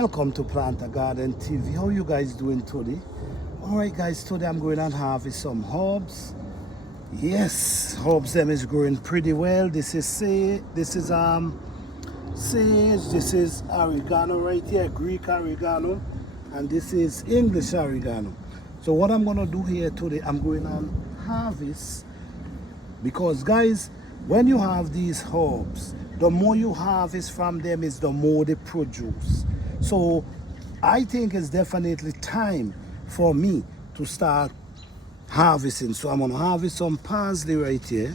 Welcome to Plant a Garden TV. How you guys doing today? Alright guys, today I'm going and harvest some herbs. Yes, herbs them is growing pretty well. This is sage, this is oregano right here, Greek oregano, and this is English oregano. So what I'm gonna do here today, I'm going and harvest, because guys, when you have these herbs, the more you harvest from them is the more they produce. So I think it's definitely time for me to start harvesting. So I'm gonna harvest some parsley right here.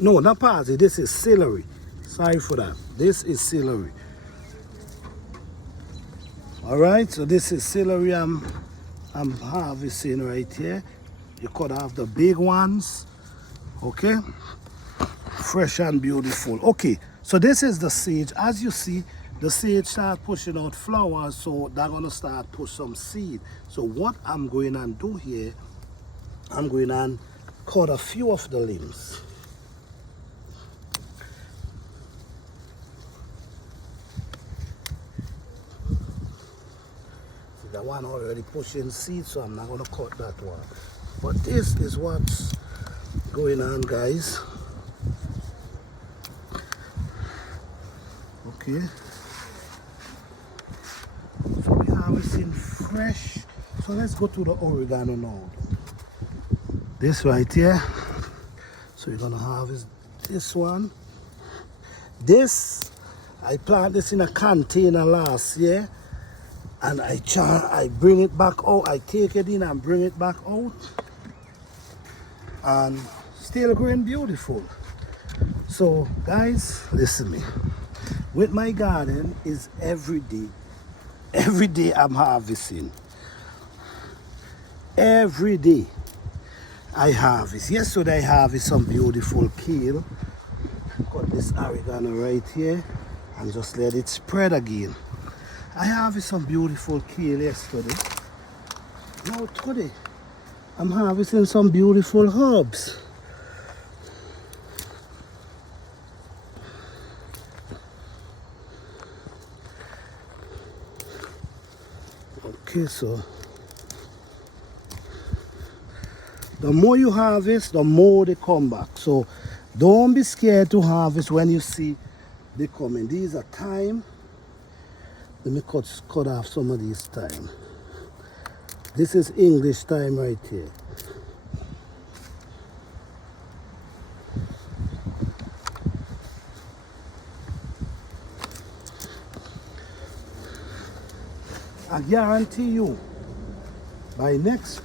No, not parsley, this is celery. Sorry for that. This is celery. Alright, so this is celery I'm harvesting right here. You could have the big ones. Okay, fresh and beautiful. Okay, so this is the sage. As you see, the sage start pushing out flowers, so they're gonna start push some seed. So what I'm going to do here, I'm going to cut a few of the limbs. See, the one already pushing seed, so I'm not gonna cut that one. But this is what's going on, guys. Okay, so we harvesting fresh. So let's go to the oregano now. This right here. So you're gonna harvest this one. This I planted this in a container last year, and I bring it back out. I take it in and bring it back out, and still growing beautiful. So guys, listen to me. With my garden is every day I'm harvesting. Every day I harvest. Yesterday I harvested some beautiful kale. Cut this oregano right here and just let it spread again. I harvested some beautiful kale yesterday. Now today I'm harvesting some beautiful herbs. Okay, so the more you harvest, the more they come back. So don't be scared to harvest when you see they coming. These are thyme. Let me cut off some of these thyme. This is English thyme right here. I guarantee you, by next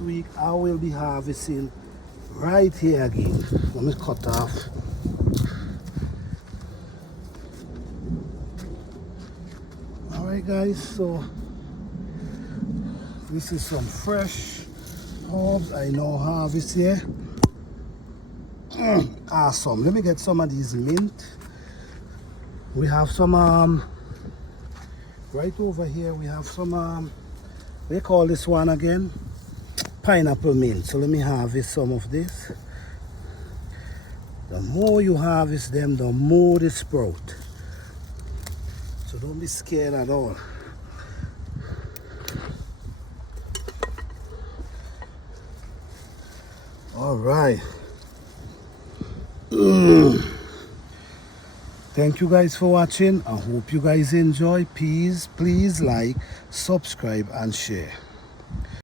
week, I will be harvesting right here again. Let me cut off. All right, guys. So this is some fresh herbs I now harvest here. Awesome. Let me get some of these mint. We have some right over here. We have some they call this one again pineapple mint. So let me harvest some of this. The more you harvest them, the more they sprout. So don't be scared at all. All right. Thank you guys for watching. I hope you guys enjoy. Please like, subscribe and share.